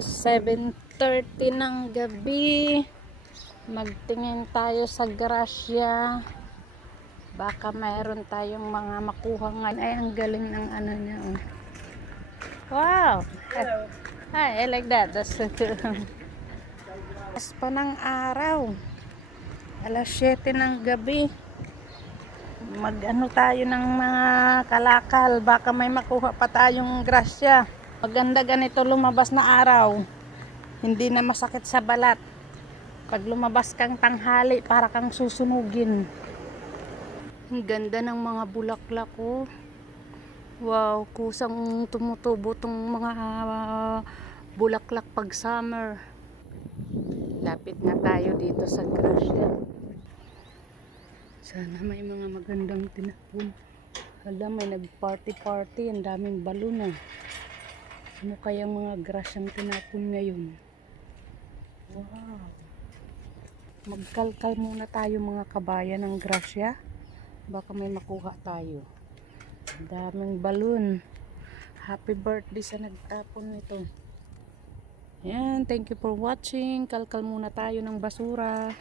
7:30 ng gabi. Magtingin tayo sa grasya. Baka mayroon tayong mga makuha ngayon. Ay, ang galing ng ano niya. Oh. Wow! Hello. Hi, I like that. That's As pa ng araw. Alas 7 ng gabi. Mag-ano tayo ng mga kalakal. Baka may makuha pa tayong grasya. Maganda ganito lumabas na araw. Hindi na masakit sa balat. Pag lumabas kang tanghali, para kang susunugin. Ang ganda ng mga bulaklak ko. Wow, kusang tumutubo tong mga bulaklak pag summer. Lapit na tayo dito sa grasya. Sana may mga magandang tinapon. Alam, may nag-party-party. Ang daming balon ah. Ano kayang mga grasyang tinapon ngayon? Wow. Magkalkal muna tayo mga kabayan ng grasya. Baka may makuha tayo. Ang daming balon. Happy birthday sa nagtapon nito. Ayan, thank you for watching. Kalkal muna tayo ng basura.